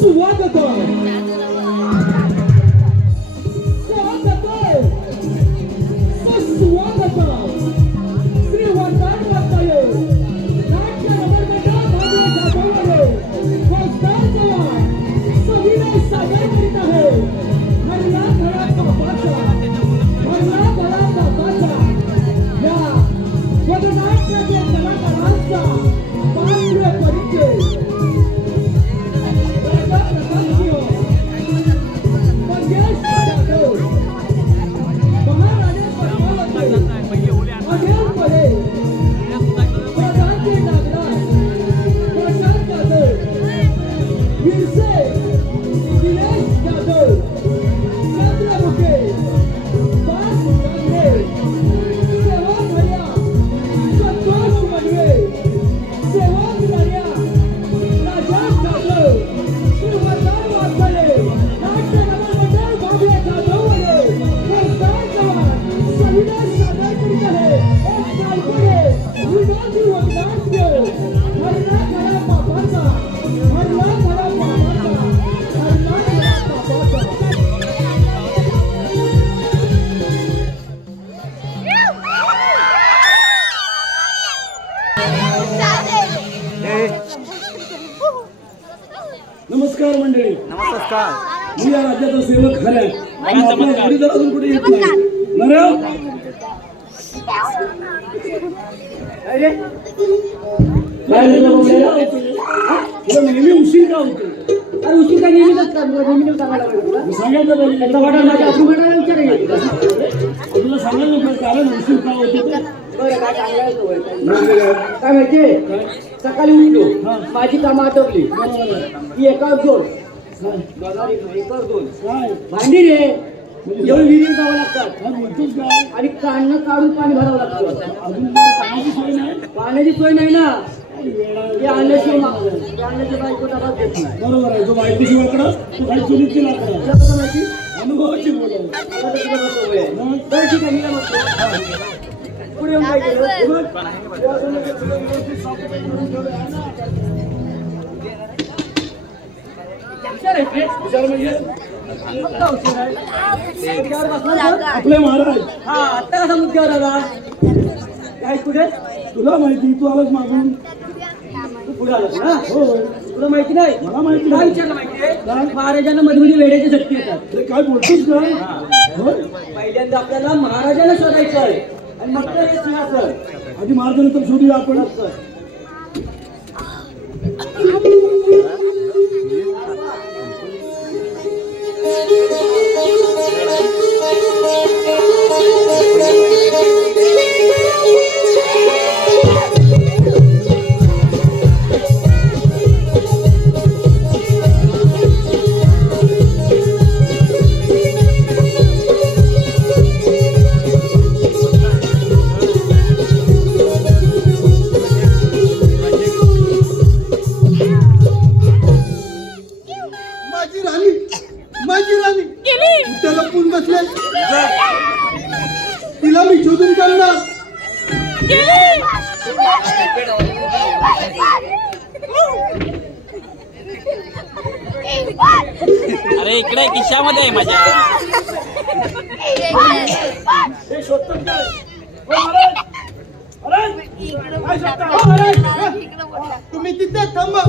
स्वागत श्री वरदान वार्ताये नाट्य नगरमध्ये भागवत जाधवमध्ये फौजदार जवान सविनय सादर करीत आहे हरला धडा बापाचा या पदनाट्याच्या कलाकारांचा पांढरे परिचय नमस्कार मंडळी. नमस्कार. मी या राज्याचा सेवक खऱ्या आपला हरिदार अजून कुठे येत नाही नरेव. काय तुला नेहमी उशीर का होतो? अरे उशीर काय नेहमीच का नेहमी सांगायला लागला सांगायचं पाहिजे त्याचा वाटा माझ्या अजून विचार तुला सांगायला पाहिजे कारण उशीर का होतो ते. बरं काय सांगायचं काय माहितीये सकाळी उठलो माझी कामं आटोपली ती एकावर दोन एकावर दोन भांडी रे एवढी विहिरी जावं लागतात आणि काढणं काढून पाणी भरावं लागतं. अजून पाण्याची सोय नाही. पाण्याची सोय नाही ना ते आणल्याशिवाय बायको डबा देत नाही. बरोबर आहे. जो बायकोशिवाय कडं तो काही चुलीची लागतं. तुला कसं माहिती अनुभवाची बोल आहे. मला तर तुला कसं सवय आहे. बरं ठीक आहे मी काय म्हणतो पुढे येऊन काय केलं विचार म्हणजे आत्ता उशीर आहे. मुद्द्यावर बसला ना? आपले महाराज हा आत्ता कसा मुद्द्यावर आला काय कुठे तुला माहिती तू आलाच मागून. तू पुढे आलास ना हो तुला माहिती नाही मला माहिती काय नाही. विचारलं माहितीये महाराजांना मध्ये वेड्याची शक्ती येतात. अरे काय बोलतोस का? होय? पहिल्यांदा आपल्याला महाराजांना शोधायचं आहे आणि मग तर हे सिंहासन. आधी महाराजांना शोधूया आपण. माझी राणी त्याला पून बसले तिला मी शोधून काढणार. अरे इकडे खिशामध्ये आहे माझ्या. हे शोधतात काय? हो महाराज. काय शोधता? तुम्ही तिथे थांबा.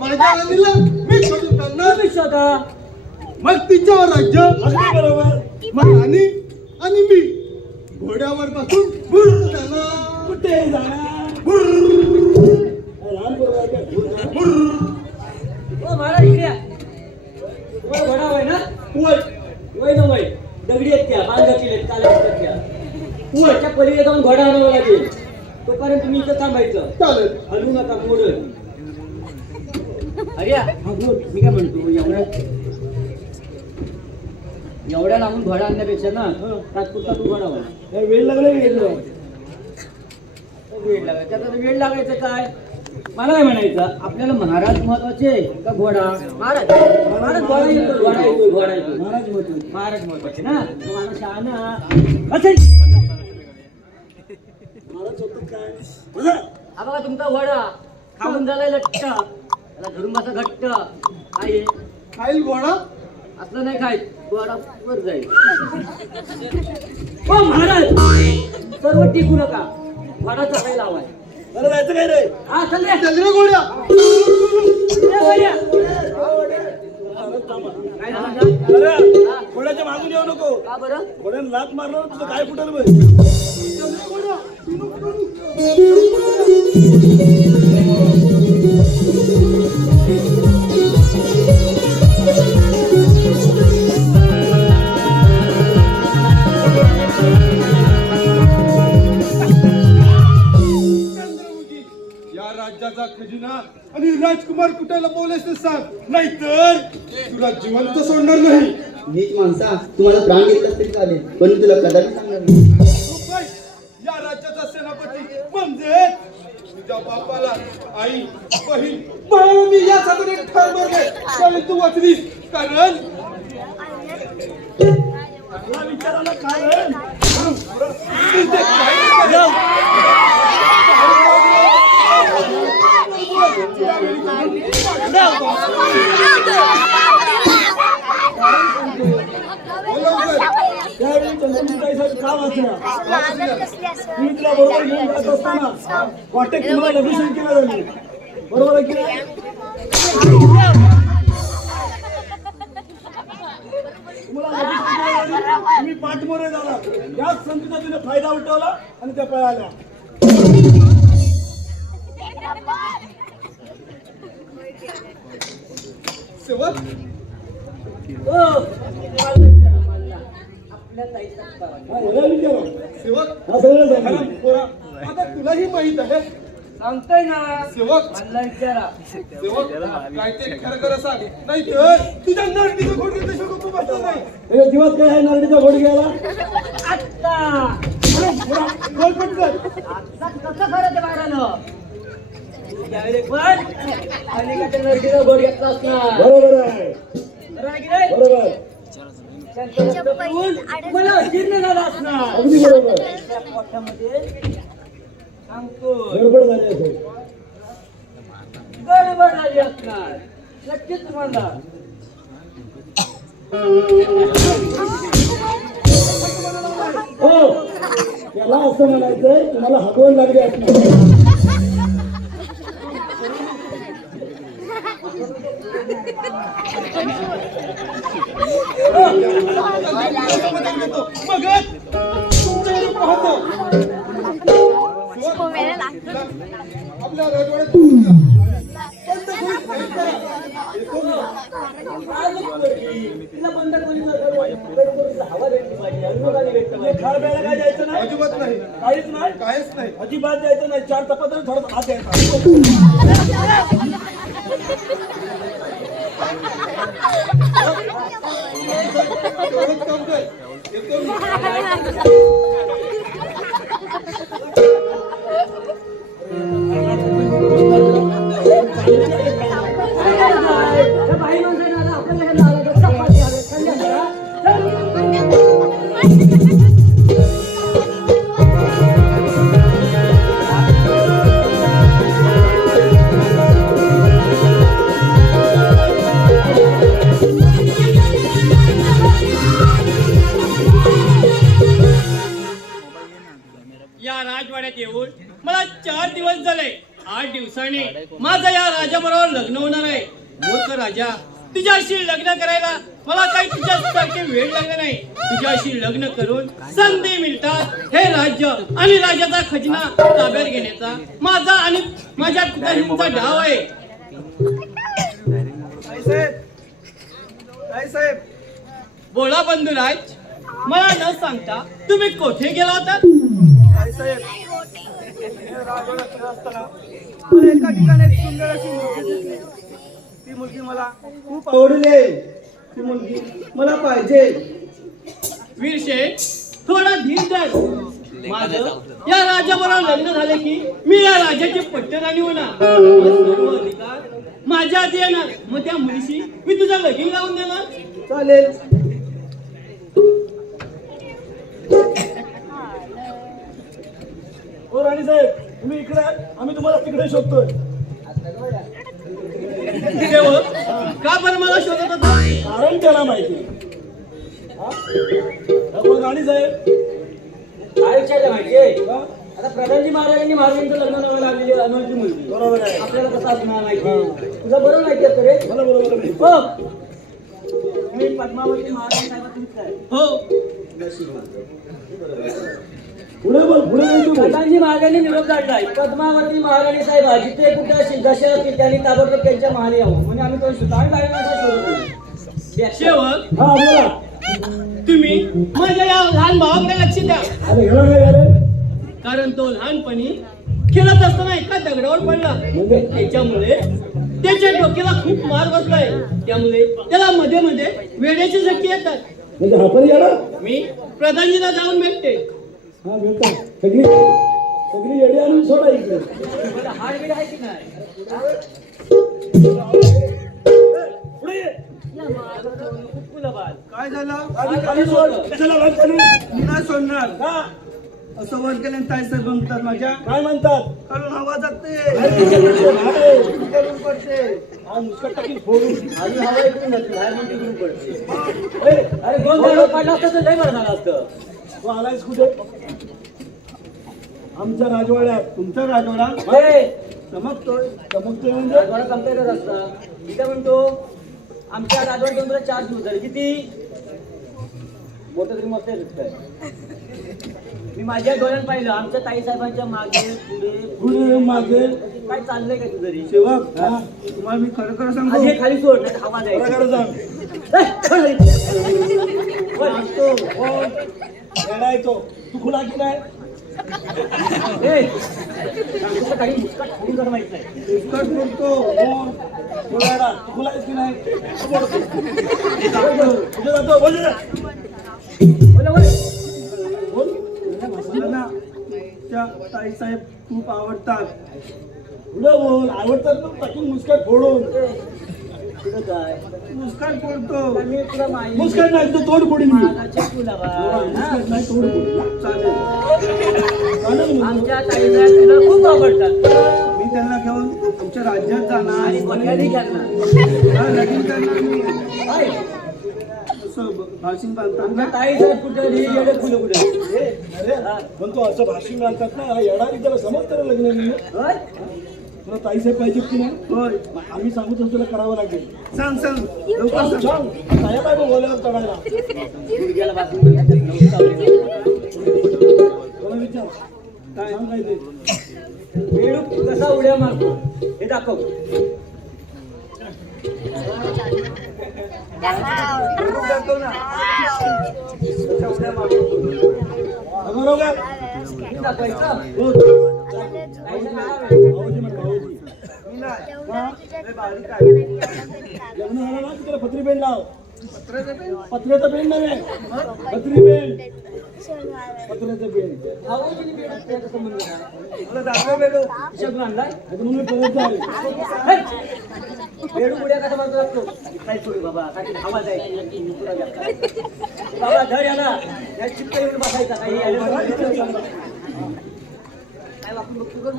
माझ्या राणीला मी शोधून काढणार. शोधा मग तिच्यावर राज्य अगदी बरोबर. मग राणी आणि मी घोड्यावर बसून बुर्र जाणार. कुठे जाणार? लहान पोरं आहे का? ओ महाराज इकडे या. तुम्हाला घोडा होय ना वय ना वय दगडी आहेत त्या बांधाची आहेत काल्या असतात त्या त्याच्या पलीकडे जाऊन घोडा आणावा लागेल. तोपर्यंत तुम्ही इथं थांबायचं. चालेल. हलू नका मोडल. अरे हा बोल मी काय म्हणतो एवढ्या लांबून घोडा आणण्यापेक्षा ना तात्पुरता तू घोडा व्हा. वेळ लागला वेळ लागायचा त्याचा वेळ लागायचं काय मला काय म्हणायचं आपल्याला महाराज महत्वाचे का घोडा महाराज महाराज घोडा येतो घोडा येतो घोडा येतो महाराज महत्वाचे ना मला शहाणा असेल महाराज होतात काय? हा बघा तुमचा घोडा खाऊन झालाय लट्ट त्याला धरून बसा घट्ट आहे खाईल घोडा असलं नाही खाय गोडा वर जाईल हो महाराज सर्व टिकू नका गोडा चढायला लावाय अरे जायचं काय रे हा चल रे चल रे घोड्या ये बढिया. काय म्हणता? अरे घोड्याच्या मागून येऊ नको का बरं घोड्यानं लात मारणार तुझं काय फुटेल बघ चंद्रमुखी या राज्याचा खजिना आणि राजकुमार कुठे बोलायच ते सांग नाहीतर तुला जिवंत सोडणार नाही. नीच माणसा तुम्हाला प्राण घेत असतील चालेल पण तुला कदापि सांगणार नाही. रुपाई, या राज्याचा सेनापती म्हणजे तुझ्या बापाला आई बहीण भाऊ मी या साधने ठार मारले त्यावेळी तू वाचलीस कारण तुला विचारायला काय रे? त्यावेळी चंद्रमुखी साहेब का वाचला तुम्ही तुला बरोबर घेऊन जात असताना वाटेत तुम्हाला लघुशन केलं झाली बरोबर आहे की नाही तुम्हाला लघुशन केलं झाली तुम्ही पाठमोरे झाला याच संधीचा तिने फायदा उठवला आणि त्या पळाल्या सेवक हो आपल्या ताईचा पराक्रम. हा, याला विचारा. सेवक हा सगळं खरं सांगा. पोरा, आता तुलाही माहित आहे सांगतोय ना सेवक मला विचारा सेवक काय ते खरं खरं सांग नाहीतर तुझ्या नरडीचं खोड घेतलं शिवाय गप्प बसणार नाही. त्याच्या जीवात काय आहे नरडीचा घोड घ्यायला आत्ता अरे पोरा, बोल पटकन. आता कसं खरं ते बाळानं डायरेक्ट पण अनेकाच्या नरडीला गोड घेतला असणार बरोबर आहे बरोबर आहे की नाही बरोबर त्यांचं बघून मला जीर्ण झाला असणार अगदी बरोबर त्या पोटामध्ये सांगतो गडबड झाली असेल गडबड झाली असणार नक्कीच तुम्हाला हो त्याला असं म्हणायचंय तुम्हाला हगवण लागली असणार मग तुमच्याकडे पाहतो आपल्या राजवाड्यात बंद खोलीत प्रवेश करा. येतो मी. तिला बंद कोणी हवा भेटली पाहिजे अनुदान भेटलं पाहिजे खाय प्यायला काय द्यायचं नाही अजिबात नाही काहीच नाही काहीच नाही अजिबात द्यायचं नाही 4 चपात्या थोडं हात द्यायचा एवढंच काम कर येतो मी. त्या बाई माणसाने आता आपल्या घरात आला तर चपाती हवे खाल्ली असता. या राजवाड्यात येऊन मला 4 दिवस झाले 8 दिवसांनी माझं या राजाबरोबर लग्न होणार आहे मूर्ख राजा तुझ्याशी लग्न करायला मला काही तुझ्यासारखे वेळ लागला नाही तुझ्याशी लग्न करून संधी मिळतात हे राज्य आणि राजाचा खजिना ताब्यात घेण्याचा माझा आणि माझ्या पिताजींचा डाव आहे काय साहेब बोला बंधुराज मला न सांगता तुम्ही कोठे गेला होता काय साहेब मला एका ठिकाणी एक सुंदर अशी मुलगी दिसली ती मुलगी मला खूप आवडली ती मुलगी मला पाहिजे वीरशेठ थोडा धीर धर माझं या राजाबरोबर लग्न झाले की मी या राजाची पट्टराणी होणार मग सर्व अधिकार माझ्या आधी येणार मग त्या मुलीशी मी तुझं लगीन लावून देणार चालेल हो राणी साहेब तुम्ही इकडे आहात, आम्ही तुम्हाला तिकडे शोधतोय सेवक का बरं मला शोधत होता? कारण त्याला माहिती हा? नको राणी साहेब काय विचार आहे माहितीये हा? आता प्रधानजी महाराजांनी महाराजांचं लग्न लावायला लागलेली अनोळखी मुलगी बरोबर आहे आपल्याला कसं असणार माहिती तुला बरोबर माहिती आहे रे मला बरोबर आहे. हो मी पद्मावती महाराज साहेबांचं काय हो, पुढे बोल पुढे नाही तू बोल. प्रधानजी महाराजांनी निरोप काढलाय पद्मावती महाराणी साहेब जिथे कुठे दशा असतील त्यांनी ताबडतोब त्यांच्या महाली यावं म्हणजे आम्ही तो सुतार शोधत सेवक हा बोला तुम्ही माझ्या या लहान भावाकडे लक्ष द्या, अरे ह्याला काय झालं कारण तो लहानपणी खेळत असताना एका दगडावर पडला. म्हणजे त्याच्यामुळे त्याच्या डोक्याला खूप मार बसलाय. त्यामुळे त्याला मध्ये मध्ये वेड्याची झटके येतात. म्हणजे हा पण येणार मी प्रधानजीला जाऊन भेटते. हा भेटतो सगळी सगळी येडी आणून सोडा इकडे हाड बिड आहे की नाही पुढे ये. काय झालं आधी खाली सोड. कशाला लागतं नाही? मी नाही सोडणार हा, असं वर केल्याने ताई साहेब म्हणतात माझ्या काय म्हणतात खालून हवा जाते अरे, अरे, करून पडते हा नुसतं टाकील फोडून आणि हवा इकडून जाते बाहेर पण तिकडून पडते अरे दोन दगड पडला असतं तर लय बरं झालं असतं तू आलायस कुठे आमच्या राजवाड्यात तुमचा राजवाडा हे, चमकतोय चमकतोय म्हणजे राजवाडा कम्प्युटर असता मी काय म्हणतो आमच्या राजवाड्यात तुला 4 दिवस झाले किती मोठं तरी मस्त आहे काय मी माझ्या डोळ्यात पाहिलं आमच्या ताई साहेबांच्या मागे पुढे पुढे मागे काय चाललंय काय तुझं तरी सेवक तुम्हाला मी खरं खरं सांगू हे खाली सोड नाही तर हवा प्रकारे जायची सांग तो हो येडा आहे तो तू खुला की नाही काही मुस्काट फोडून जर माहित नाही इतकंच बोलतो हो तो येडा तू खुला आहेस की नाही तू बोलतो. कुठे जातो बोल ना. बोला बोल बोल मला ना त्या ताई साहेब खूप आवडतात पुढे बोल आवडतात ना टाकून मुस्काट फोडून तुझं काय मुस्कान पडतो मी तुला माहिती मुस्काट नाही तुझं तोड फोडीन मी तुला मुस्काट नाही तोड फोडीन चालेल चालेल म्हणतो. आमच्या ताई साहेब तुला खूप आवडतात मी त्यांना घेऊन आमच्या राज्यात जाणार आणि कोणत्याही घ्यायला हा, लगीन करणार मी काय असं भाषण बांधताना ताई साहेब कुठे येडे फुलं कुठे अरे पण तू असं भाषण घालतात ना हा येडा त्याला समजतं ना लग्न नाही होय तुला ताईसाहेब पाहिजेत की नाही होय मग आम्ही सांगू तसं तुला करावं लागेल सांग सांग लवकर सांग साहेब आहे बघ बोलायला चढायला गुडघ्याला बाजून तुला विचार काय सांग काय ते बेडूक कसा उड्या मारतो हे दाखव दाखव ना कशा उड्या मारतो बरोबर हे दाखवायचं हो. ताईचं नाव आहे. भाऊजी म्हण, भाऊजी. मी नाही हा? लय बारीक आहे लग्न झालं ना की त्याला पत्री पेंड लाव पत्राचं ते पत्र्याचं पेंड नव्हे पत्री पेंड पत्र्याचं पेंड भाऊजीने बेडूक त्याचा संबंध काय? मला दाखव बेडू खिशातून आणलाय आता म्हणून परत जाईल बेडूक उड्या कसा मारतो लागतो काय सोडू बाबा काय हवा जायची तुला जास्त. बाबा धर याला या चित्त येऊन बसायचा काही काय वापरून बघतो का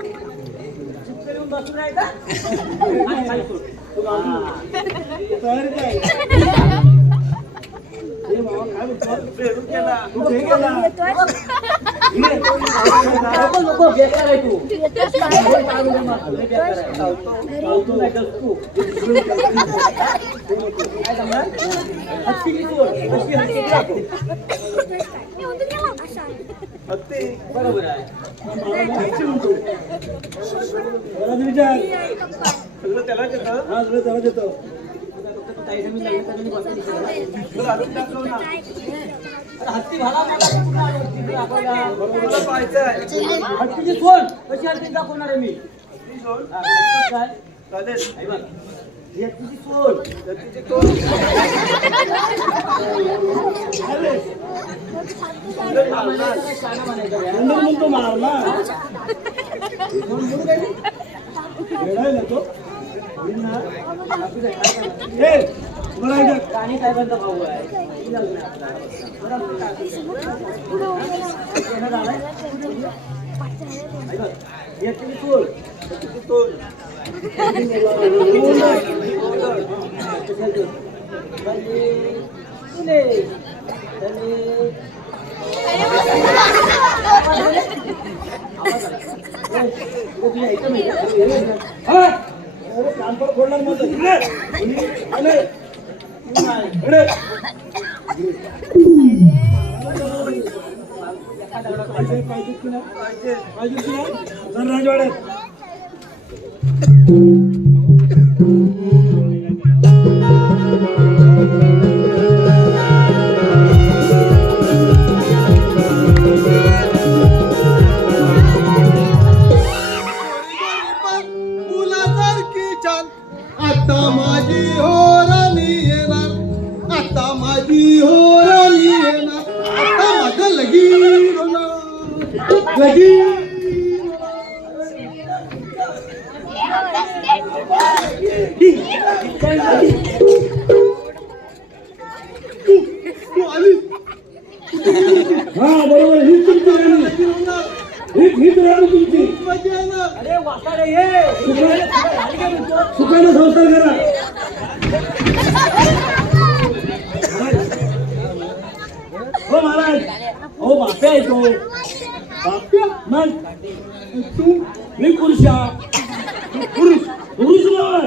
चित्त येऊन बसून आहे का आणि खाली सोड हा. तयारी काय हे बाबा काय बोलतो बेडू केला तू हे केला नको नको बेकार आहे तू हे काय उड्या मारतो, लय बेकार आहे. लावतो नाही तर तू. काय सांगणार हत्तीची सोड अशी हत्ती दाखव. हत्ती बरोबर आहे मला विचार सगळं त्यालाच येतं हा सगळं त्याला देतो ताई जमीन लागली तर तुम्ही बसा दिसेल. तुला हत्ती दाखव ना आता हत्ती भाला मारला हत्ती दाखवला. तुला पाहायचं आहे हत्तीची सोड कशी हत्ती दाखवणार आहे मी ती सोड हा, हत्ती काय चालेल हे बघ ही हत्तीची सोड हत्तीची तोड काय शाणा म्हणायचं रे? नंतर म्हणतो मारला वेळायला तो हे बरं आहे का? राणी साहेबांचा भाऊ आहे ती लग्न आहे आपला. बरोबर का? येणं झालंय? हे बघ, ही हत्तीची सोड हत्तीची तोड अरे कानपर फोडणार माझं. इकडे. आले. इकडे. पाहिजे की नाही? जर राजवाड्यात मुलासारखी छान आता माझी हो राणी येणार, आता माझी हो राणी येणार, आता माझं लगीन होणार, लगीन. तू आली हा बरोबर. हीच तुमची राणी. हीच राणी तुमची. मजा येणार. अरे वाटाडे ये सुखाने संसार करा. हो महाराज. हो बाप्या आहे तो. बाप्या मग तू. मी पुरुषा. पुरुष पुरुष बरोबर.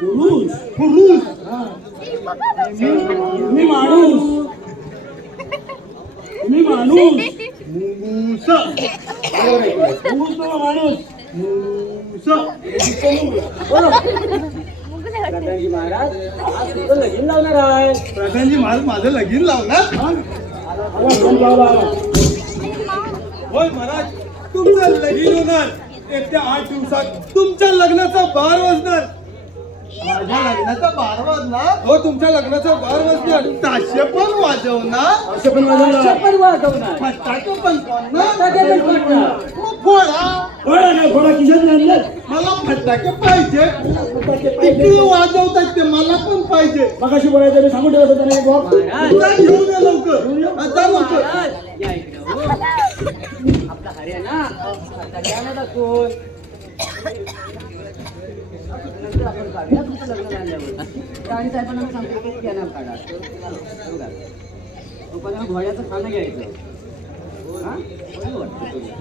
पुरुष पुरुष. हा. मी माणूस. मी माणूस. मुसा. पुरुष तो माणूस. मुसा. महाराज आज तुझं लगीन लावणार आहे. प्रधानजी महाराज माझं लगीन लावणार. आला फोन लावला. होय महाराज, तुमचं लगीन होणार. येत्या 8 दिवसात तुमच्या लग्नाचा बार वाजणार. माझ्या लग्नाचा बार वाजणार. हो तुमच्या लग्नाचा बार वाजणार. ताशे पण वाजवणार, असं पण माझ्या पण वाजवणार. फटाके पण फोडणार. फटाके पण फोडणार. मग फोडा. थोडा नाही थोडा किशात आणलं. मला फटाके पाहिजे. किती वाजवतात ते मला पण पाहिजे. मगाशी बोलायचं मी सांगून ठेवत होतो नाही बॉब. महाराज जा घेऊन ये लवकर. आता लवकर. महाराज या इकडे हो. आपला हरियाणा फटाके आणत असतो. नंतर आपण काढूया तुमचं लग्न झाल्यावर. त्या आणि साहेबांना मी सांगतो की कॅनल काढा. बघा. लोकांना घोड्याचं खाणं घ्यायचं. हा? बरं वाटतं तुला.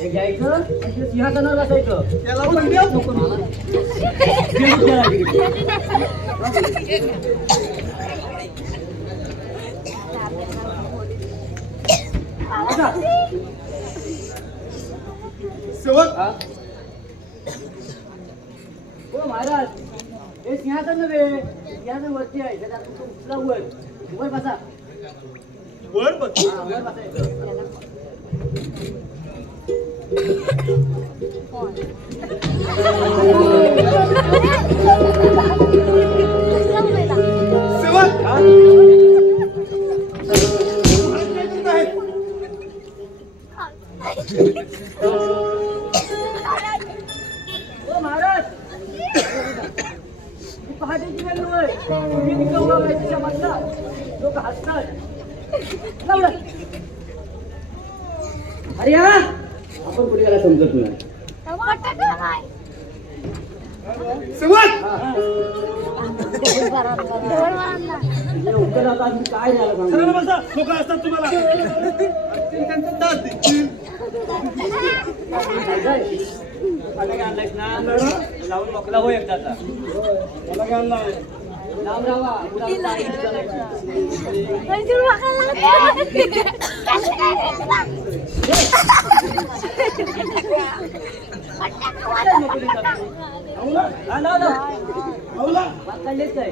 हे घ्यायचं आणि ते सिंहासनावर बसायचं. त्याला पण द्या. नको मला. गेलो त्याला तिकडे. बघा. सेवक हा? हो महाराज हे सिंहासन नव्हे. सिंहासन वरती आहे. त्याच्यात तो उचला वर. वर बसा. वर बस. हा, वर बसायचं. सेवक हा? हो महाराज ही पहाटेची वेळ नव्हे. तुम्ही निकवला व्हायच्या मधला लोक हसतात. लावलं. अरे हा आपण कुठे गेला समजत नाही. सेवक उत्तर आता मी काय झालं सगळं सांगू. बसा. लोक असतात तुम्हाला. त्यांचा दात देतील. फटाके आणलायस ना लावून मोकला हो एकदाचा. मला काय आणलं? लांब राहा. आवला? काढलेच आहे.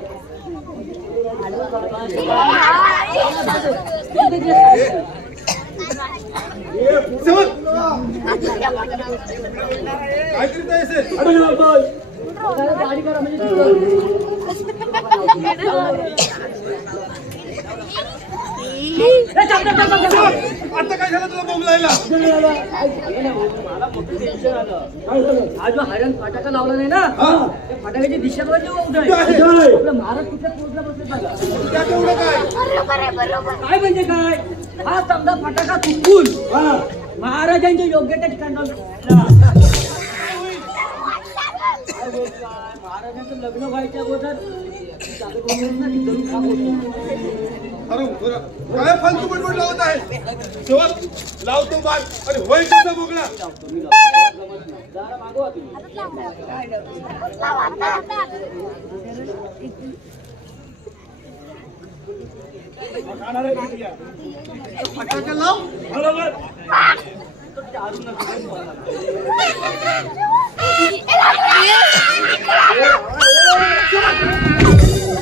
सेवक काय करीत आहेस? अडकला होतोय. गाडी करा म्हणजे आता काय झालं तुला बोंबलायला? मला मोठं टेन्शन आलं. काय झालं? हा जो हरण फटाका लावला नाही ना हा. त्या फटाक्याची दिशा बदलली हो उठाय. काय? काय? आपलं महाराज कुठल्या पोहोचला बसले बघा. त्यात एवढं काय? काय म्हणजे काय हा समजा फटाका चुकून हा महाराजांच्या योग्य त्या ठिकाणी महाराजांचं लग्न व्हायच्या अगोदर अरे बरं. काय फालतू बडबड लावत आहे शेवट लावतो बाय अरे होय कसा बोगला जरा मागवा तुम्ही. खाणार आहे किती या? फटाका लाव बरोबर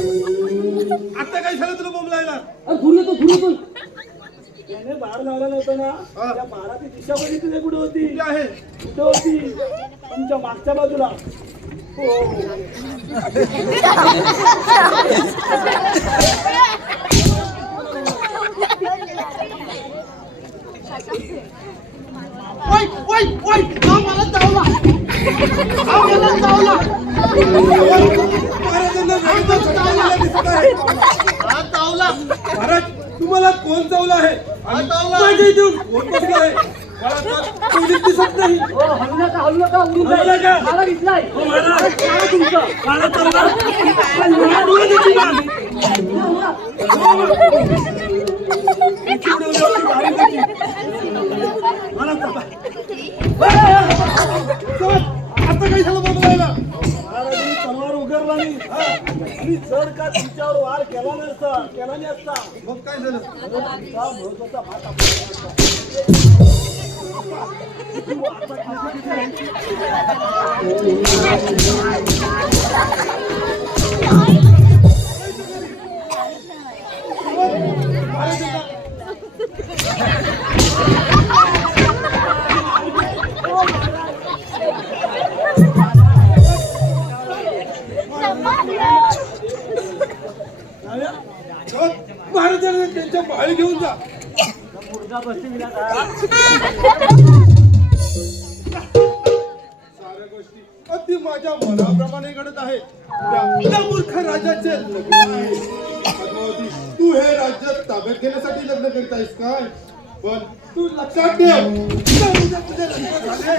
आता काय झालं तुला बोंबलायला अरे घुरी येतो त्याने बार लावला नव्हता ना त्या बाराची दिशा बघितली कुठे होती कुठे आहे कुठे होती तुमच्या मागच्या बाजूला हो महाराजांना वेगळं झटकायला दिसत आहे महाराज तुम्हाला कोण चावला आहे माझ्या इथे येऊन कोण बसला आहे मला तर कोणीच दिसत नाही हलू नका उडून हलू जाईल. नका. मला दिसलाय हो, महाराज. काय तुमचं मला चावला. मला डोळे दिसले ना. इथे डोळे होती, बारीक होती. मला चावला. आता काय झालं बोंबलायला महाराजांनी तलवार उगारला नाही आणि जर का तिच्यावर वार केला नसता मग काय झालं तुमचा महत्वाचा भाग आपल्याला महाराजांना त्यांच्या माळी घेऊन जा मुर्गा बसविला का? साऱ्या गोष्टी अगदी माझ्या मनाप्रमाणे घडत आहे त्या मूर्ख राजाचे लग्न आहे पद्मावती तू हे राज्य ताब्यात घेण्यासाठी लग्न करतायस काय पण तू लक्षात ठेव जर उद्या तुझे लग्न झाले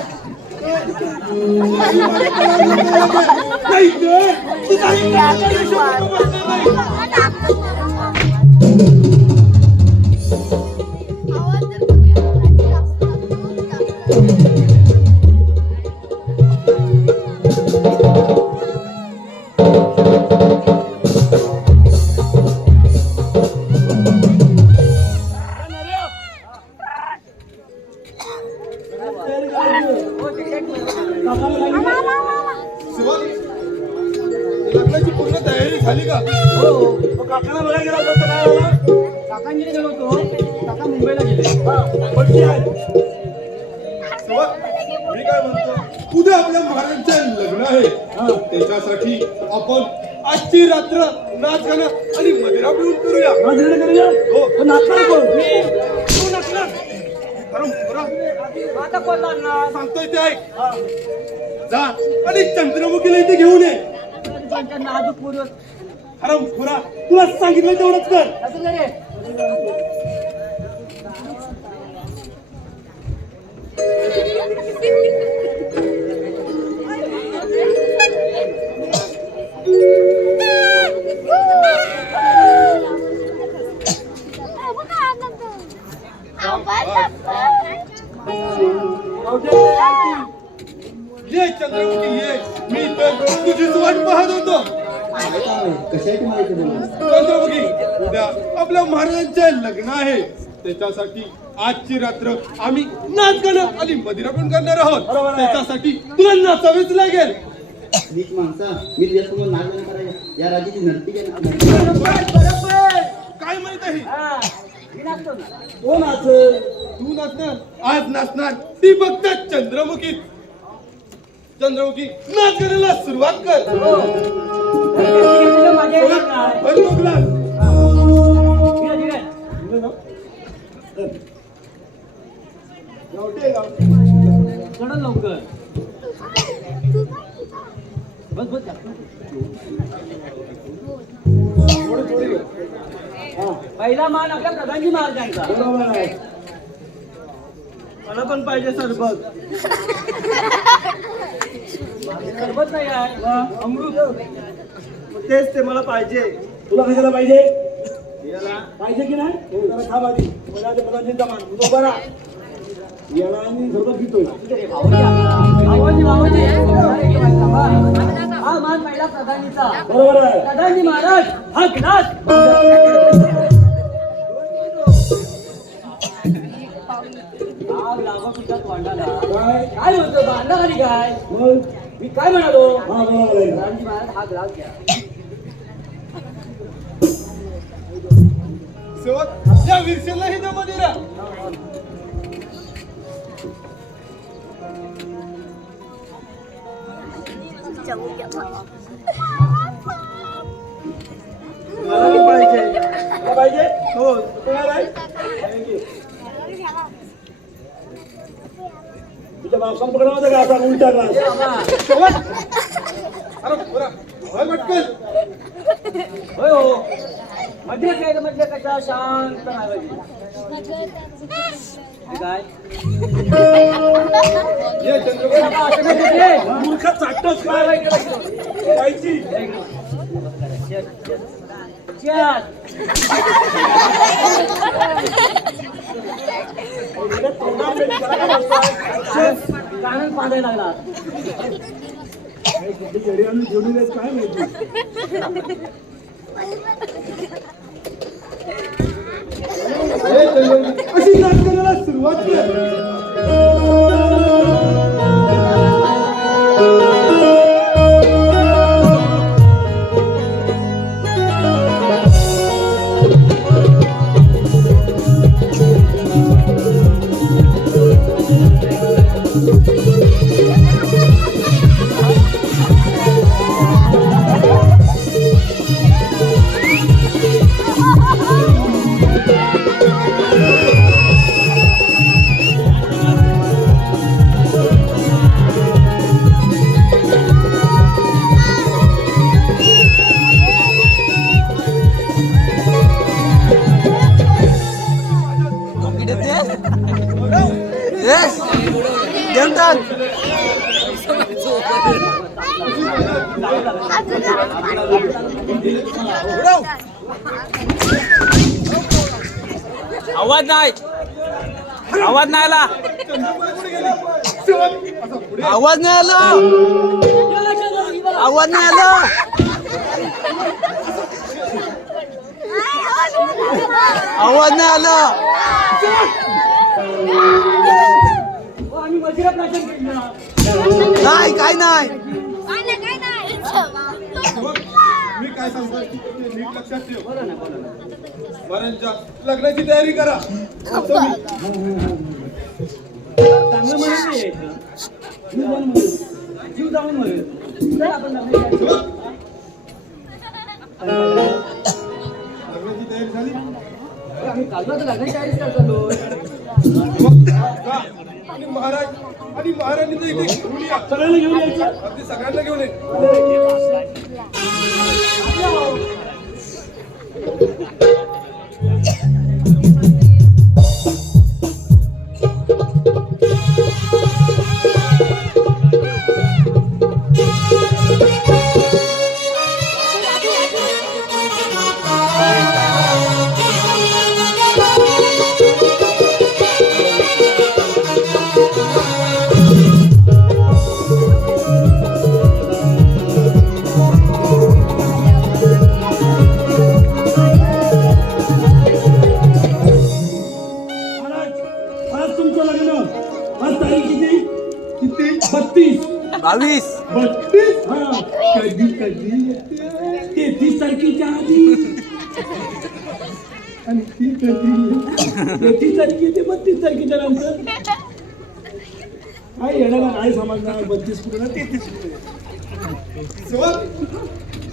तर तुझी माझ्या कलाला लग्न लागेल. नाही तर तुझा ही आयुष्य बसणार नाही. लग्नाची पूर्ण तयारी झाली का काकांना बघायला गेला होता तर काय झालं? काकांकडे गेलो होतो काका मुंबईला गेले पट्टी आहे. मी काय म्हणतो उद्या आपल्या महाराजांचे लग्न आहे त्याच्यासाठी आपण आजची रात्र नाच गाणं आणि मदिरा पिऊन करूया माझं लग्न करूया? हो. पण नाचणार कोण? तू नसला खरं बरं आता कोण लागणार सांगतोय ते ऐक जा आणि चंद्रमुखीला इथे घेऊन ये त्यांच्या नाजूक पूर्वज हराम खुरा तुला सांगितलं तेवढंच कर असं रे ये चंद्रमुखी ये मी तर तुझीच वाट पाहत होतो कशाची माहिती बोलला चंद्रमुखी उद्या आपल्या महाराजांचे लग्न आहे त्याच्यासाठी आजची रात्र आम्ही नाच गाणं आणि मदिरा पण करणार आहोत बरोबर आहे. त्याच्यासाठी तुला नाचावेच लागेल नीट माणसा मी तुझ्यासमोर नाच गाणं करायला या राज्याची नर्ती केली काय माहित आहे कोण नाच? तू नाचणार आज नाचणार ती फक्त चंद्रमुखी नाच गाण्याला सुरुवात कर माझ्या बंद बघला. गावठी आहे, गावठी. लवकर बस बस पहिला मान आपल्या प्रधानजी महाराजांचा. बरोबर आहे. मला पण पाहिजे सरबत. सरबत नाही आहे, अमृत. तेच ते मला पाहिजे. तुला कशाला पाहिजे? पाहिजे की नाही? जरा थांब आधी. मला आधी प्रधानजींचा मान. तू बरा याला आणि सरबत पितोय. हा मान पहिला प्रधानीचा. बरोबर आहे. प्रधानजी महाराज हा ग्लास. आग लावा तुझ्या तोंडाला. काय? काय म्हणतो बांधा खाली काय? मग मी काय म्हणालो? हा बरोबर आहे. प्रधानजी महाराज हा ग्लास घ्या. सेवक या विरसेला ही दम दिला. मला पण पाहिजे. मला पाहिजे? हो. तुम्हाला आहे? Thank you. तुझ्या बापसान पकडा होता का असा उलटा ग्लास? अरे बरा होय पटकन. होय हो. मध्ये काय म्हटलं कशा शांत राहायची. काय ये चंद्रकांत. मूर्ख चाटतोस काय? पाहिजे. कानात बांधायला लागला. जोडून काय माहिती? अशी नाटकाला सुरुवात केली. आवाज नाही. आवाज नाही आला. आवाज नाही आला. आवाज नाही आला. आवाज नाही आला. आम्ही मजुरा प्राशन केला. नाही काय नाही. मी काय सांगतो ते नीट लक्षात ठेव. महाराजांच्या लग्नाची तयारी करा. चांगलं म्हणून नाही यायचं. जीव जाऊन म्हणून. जीव जाऊन म्हणून. तर आपण लग्न करायचं. लग्नाची तयारी झाली. आम्ही कालवा तर लग्नाची तयारी करतो. आणि महाराज आणि महाराणी तर इथे घेऊन या. सगळ्यांना घेऊन यायचं. अगदी सगळ्यांना घेऊन ये. आज तुमचं लग्न. आज तारीख किती? किती? 32. 22. 32? हा. कधी कधी येते? 33 तारखेच्या आधी. आणि ती कधी? 33 तारीख येते 32 तारखेच्या नंतर. काय येणार काय समजणार? 32 कुठे ना 33 कुठे? सेवक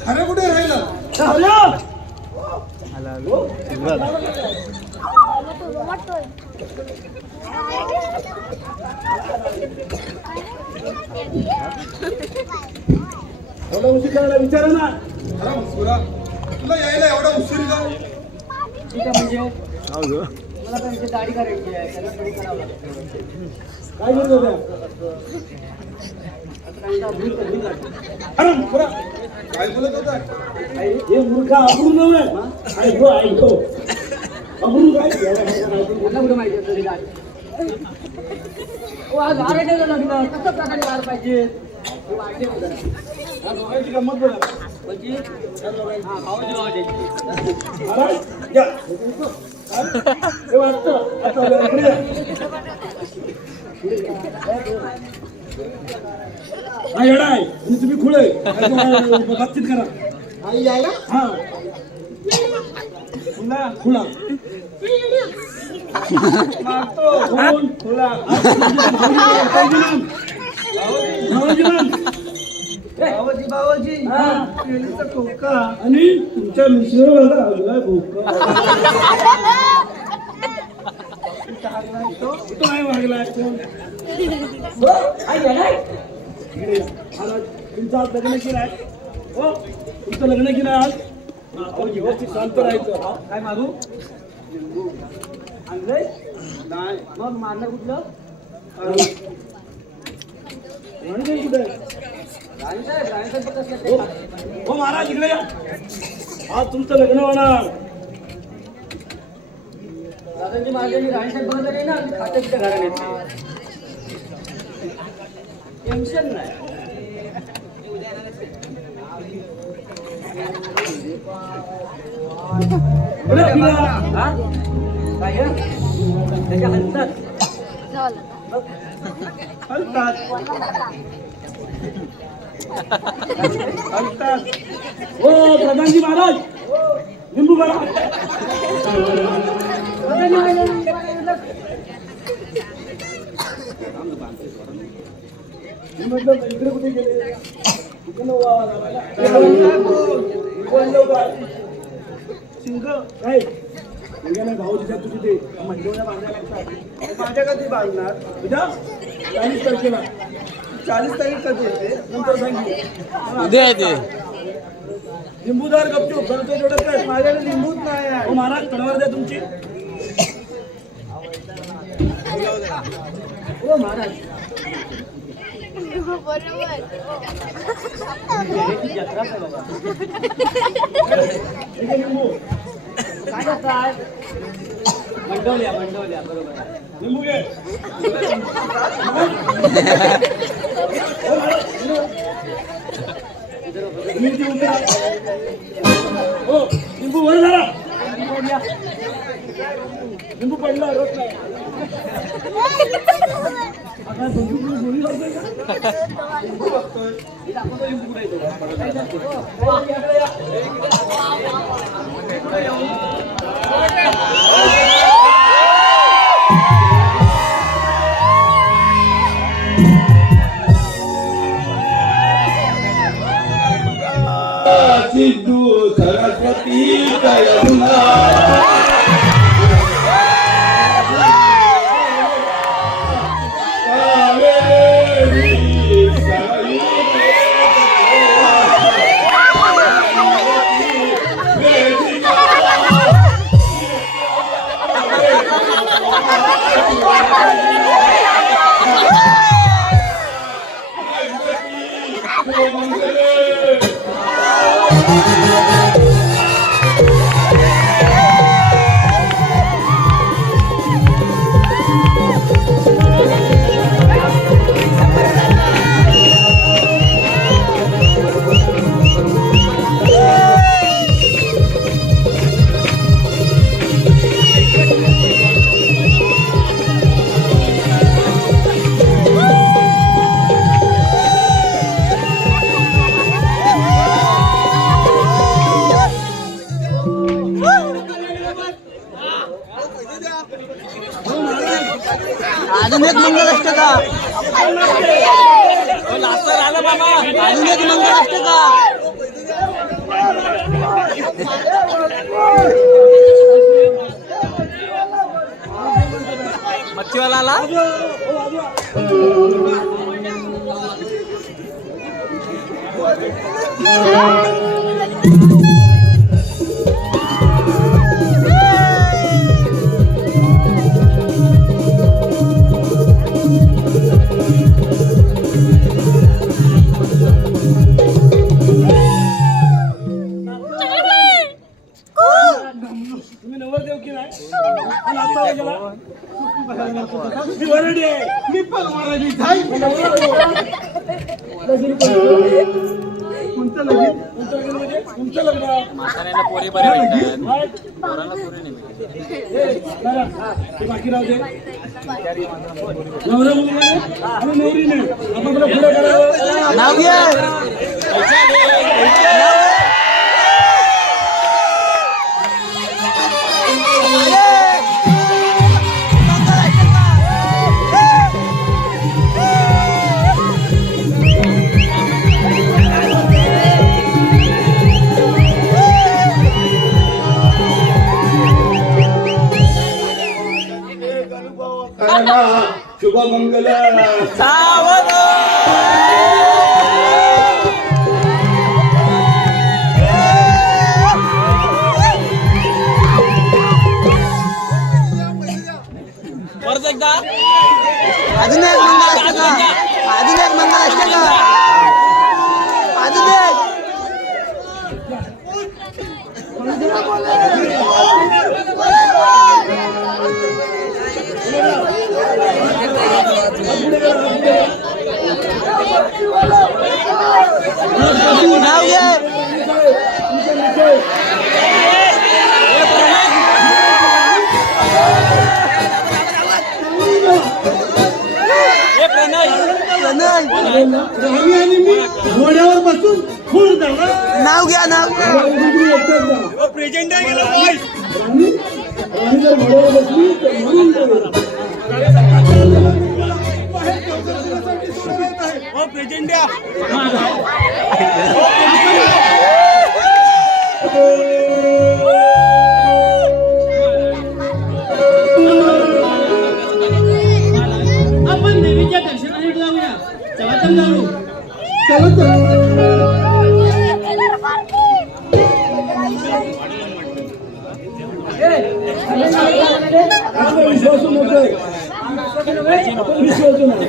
खरं कुठे राहिला? एवढा उशीर करायला विचारा ना. अरे मस्कुरा तुला यायला एवढा उशीर का? ठीक आहे म्हणजे मला त्यांची दाढी करायची आहे, त्याला थोडी करावं लागतं. काय करत होत्या? अरे मुरा, काय बोलत होता? हे मूर्खा अब्रू नव्हे. ऐको ऐको अब्रू काय मला कुठं माहिती आहे तुझी दाढी? आज आरटीचं लग्न कसं प्रकारे व्हायला पाहिजे हे वाढले हो जरा. हा दोघांची गंमत बघा. म्हणजे हा भावाची भावाची महाराज या. हे वाटतं आता इकडे या. हा येडा आहे आणि तुम्ही खुळे बातचीत करा. आई यायला हा खुला खुला कोण खुला बाबाजी आणि तुमच्या मिशीवर लागलाय भोका. तो नाही वागलाय कोण इकडे या. महाराज तुमचं आज लग्न केलं आहे. हो तुमचं लग्न केलं आज. अहो, व्यवस्थित शांत राहायचं. काय मागू आणलंय नाही मग मारणार कुठलं म्हणजे कुठे राणीसाहेब कसलं ते खातं. हो महाराज इकडे या. आज तुमचं लग्न होणार. दादाजी माझ्यानी राणीसाहेब बघत नाही ना खात्याच्या घराने टेन्शन नाही. हा? काय हं? त्याच्या हलतात हो प्रधानजी महाराज लिंबू बघा. मी म्हटलं इकडे कुठे गेले इकडं वावा लावायला. बोललो काय शिंग काय शिंगाला भाऊ दिसत तुझी ते महिन्याला बांधायला लागतात. माझ्या कधी बांधणार तुझ्या 40 तारखेला. 40 तारीख कधी येते नंतर सांगितलं. उद्या येते. लिंबूदार गपचूप खर्च जोडत काय माझ्याकडे लिंबूच नाही आहे. हो महाराज कडावर द्या तुमची. हो महाराज जत्रा आहे बाबा. ठीक आहे लिंबू काय करतात मंडवल्या बरोबर आहे. लिंबू घे. लिंबू उभे राहा. हो लिंबू वर धरा. लिंबू पडला रोज नाही. आता बंदूक गोळी लावतोय का? लिंबू बघतोय. हे दाखवतो लिंबू कुठे येतो. सिद्धू सरस्वती जयमुना अजून एक मंगलाष्टका. अजून एक मंगलाष्टका. मच्छीवाला आला. हो तुम्ही नवरदेव की नाही आणि आता काय केला? मी वरडी आहे. मी पण वराडी जाई. लगीन कोणतं? कोणतं लगीन? कोणतं लगीन म्हणजे? तुमचं लग्न. म्हाताऱ्यांना पोरी बरे भेटतात काय? पोरांना पोरी नाही भेटत. ए, बरं. ते बाकी राहू दे. नवरा मुलगा आणि नवरीने आपण पुढे करावं. नाव घे. शुभमंगल. परत एकदा अजून एक मंगल असते का? अजून एक मंगल असते का? अजून एक. नाव घे. राणी आणि मी घोड्यावर बसून खूर झाला. नाव घ्या. नाव प्रेझेंट आहे गेला बॉय. राणी जर घोड्यावर बसली तर म्हणून प्रेझेंट द्या. आपण देवीच्या दर्शनासाठी जाऊया. चला तर जाऊ. चला तर. आपला विश्वास नव्हतं. आपण विश्वास नाही.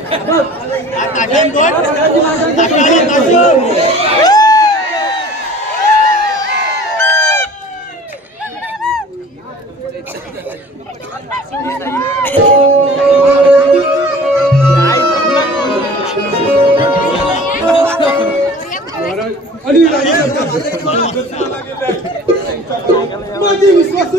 आणि माझे विश्वास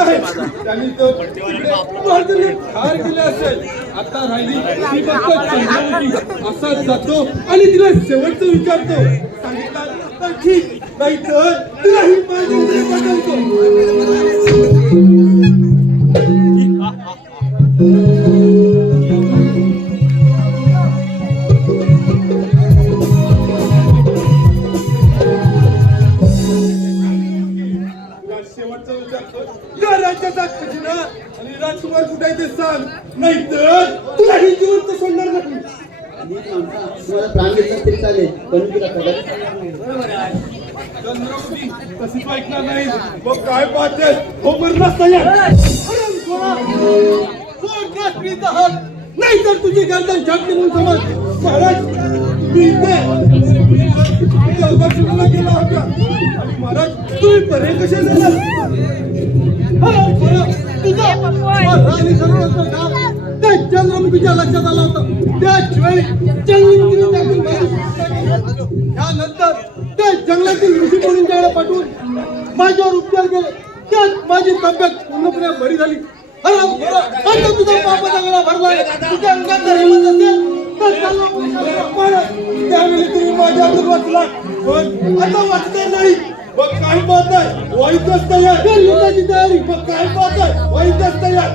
आहे. त्यांनी तर तिकडे ठार केले असेल. आता राहिली ती फक्त चंद्रवती. असाच जातो आणि तिला शेवटचं विचारतो. सांगितलं तर ठीक, नाही तर तिला ही माझी बदलतो. शेवटचा विचारतो. या राज्याचा खजिना आणि राजकुमार कुठे आहे ते सांग, नाही तर तुला ही जिवंत सोडणार नाही. नीट माणसा, तुम्हाला प्राण घेतला तरी चालेल, पण तुला कदाचित सांगणार नाही. चंद्रवती तशीच ऐकणार नाही. मग काय पाहते हो मरणास तयार. नाही तर तुझी गर्दन छाटली म्हणून समज. महाराज मी इथे दर्शनाला गेला होता आणि महाराज तुम्ही बरे कसे झाला? त्या चंद्रमुखीच्या लक्षात आला होता. त्याच वेळी चंद्रमुखीने त्यातून त्यानंतर त्या जंगलातील ऋषी मुनींच्याकडे पाठवून माझ्यावर उपचार केले. त्यात माझी तब्येत पूर्णपणे बरी झाली. आता तुझा पापाचा गळा भरलाय. तुझ्या अंगात जर हिंमत असेल तर त्यावेळी तुम्ही माझ्यावर वाचला, पण आता वाचणार नाही. मग काय पाहताय? वाईटच तयार. युद्धाची तयारी. मग काय पाहताय? वाईटच तयार.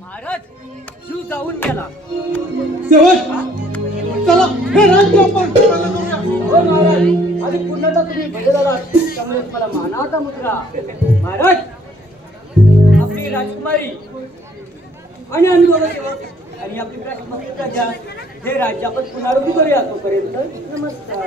महाराज जीव जाऊन मला मानाचा मुद्रा. महाराज, आपली राजकुमारी आणि आम्ही दोघं सेवक आणि आपली राजकुमारी प्रजा हे राज्य आपण पुनरुद्धी करूया. तोपर्यंत नमस्कार.